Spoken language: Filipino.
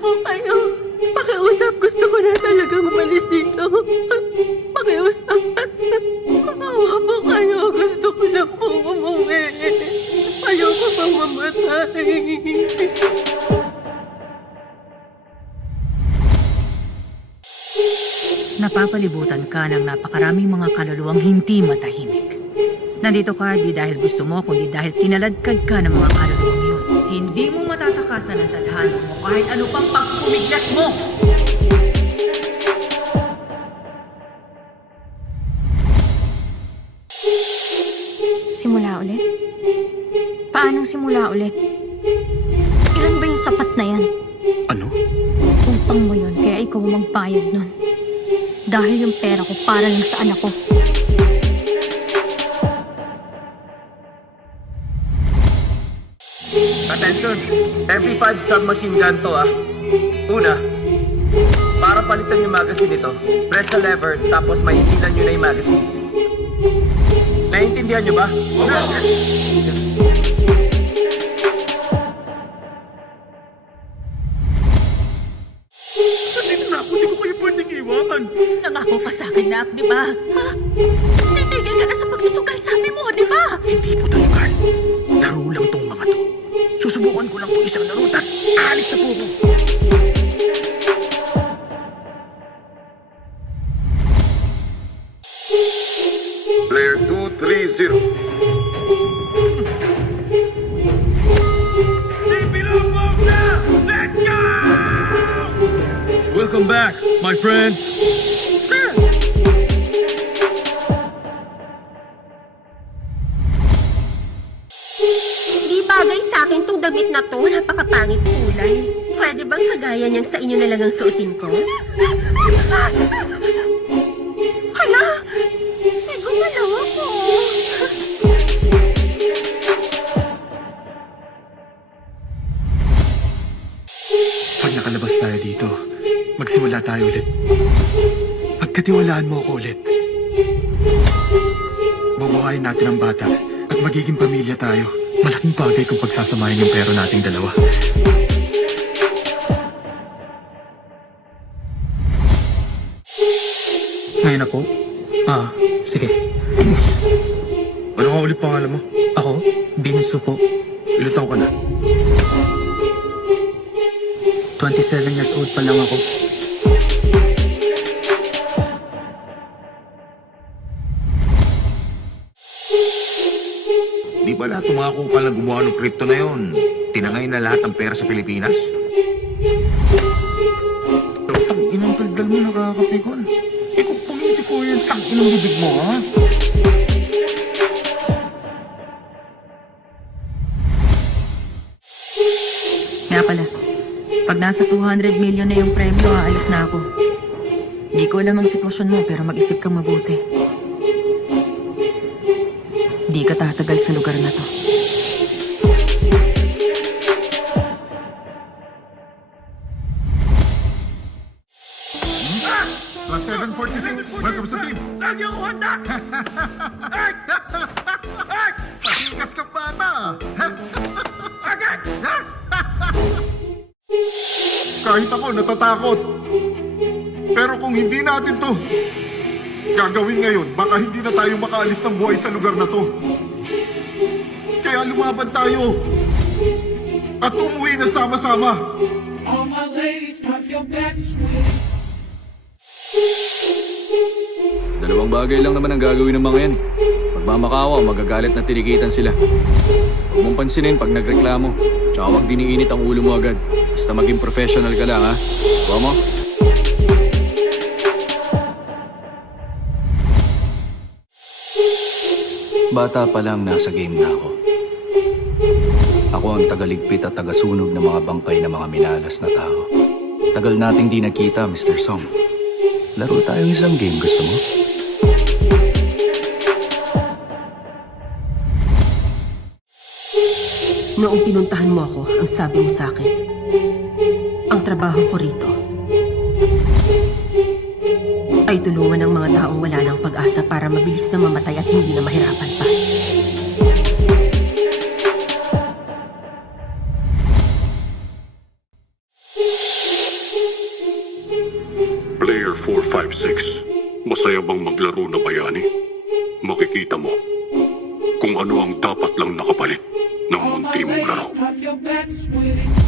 po kayo. Pakiusap, gusto ko na talagang umalis dito. Pakiusap. Maawa po kayo. Gusto ko na po umuwi. Ayoko pang mamatay. Napapalibutan ka ng napakaraming mga kaluluwang hindi matahimik. Nandito ka di dahil gusto mo, kundi dahil kinaladkad ka ng mga kaluluwang yun. Hindi mo matatakasan ang tadhana mo kahit ano pang pagpumiglas mo! Simula ulit? Paanong simula ulit? Ilan ba yung sapat na yan? Ano? Utang mo yun, kaya ikaw ang magbayad nun. Dahil yung pera ko para lang sa anak ko. Attention! MP5 submachine gun to Una, para palitan yung magazine nito, press the lever tapos mahihilan nyo na yung magazine. Naiintindihan nyo ba? Nandito na ako, di ko kayo pwedeng iwan. Nangako ka sa akin, Nak, di ba? Ha? Titigil ka na sa pagsusugal, sabi mo, di ba? Hindi po to sugal. Laro lang tong mga to. Susubukan ko lang po isang laro, tas aalis na po ko. Player 230. Welcome back, my friends. Sir! Hindi bagay sa akin tong damit na to. Napakapangit kulay. Pwede bang kagaya niyang sa inyo na lang ang suotin ko? Hala! May gumalaw ako. Pag nakalabas tayo dito, magsimula tayo ulit. Pagkatiwalaan mo ako ulit. Bubuhayin natin ang bata at magiging pamilya tayo. Malaking bagay kung pagsasamahin yung pero nating dalawa. Ngayon na po? Sige. Ano nga ulit pangalan mo? Ako, Binsu po. Ilan taon ka na? 27 years old pa lang ako. Di ba lahat ng mga kupal na gumawa ng crypto na yon, tinangay na lahat ng pera sa Pilipinas? Tang inang taldal mo nakakapikon. Ikaw politiko yun, tang inang bibig mo ha? Nga pala, pag nasa 200 million na yung premyo, aalis na ako. Di ko alam ang sitwasyon mo, pero mag-isip kang mabuti. Di ka tatagal sa lugar na to. Plus 746, welcome sa team. Lagi ako handa! Ay! Ay! Pasikas ka bata! Agad! Kahit ako natatakot. Pero kung hindi natin to gagawin ngayon, baka hindi na tayo makaalis ng buhay sa lugar na to. Kaya lumaban tayo at umuwi na sama-sama. All my ladies, pop your backs with it. Dalawang bagay lang naman ang gagawin ng mga yan. Magmamakawa o magagalit na tinikitan sila. Huwag mong pansinin pag nagreklamo. Tsaka huwag diniinit ang ulo mo agad. Basta maging professional ka lang, ha? Kuha mo? Bata pa lang nasa game na ako. Ako ang tagaligpit at tagasunog ng mga bangkay ng mga minalas na tao. Tagal nating di nakita, Mr. Song. Laro tayong isang game, gusto mo? Noong pinuntahan mo ako, ang sabi mo sa akin, ang trabaho ko rito ay tulungan ng mga taong wala ng pag-asa para mabilis na mamatay at hindi na mahirapan pa. 456. Masaya bang maglaro na bayani? Makikita mo kung ano ang dapat lang nakapalit ng All my munti mong laro. ladies, pop your backs with it.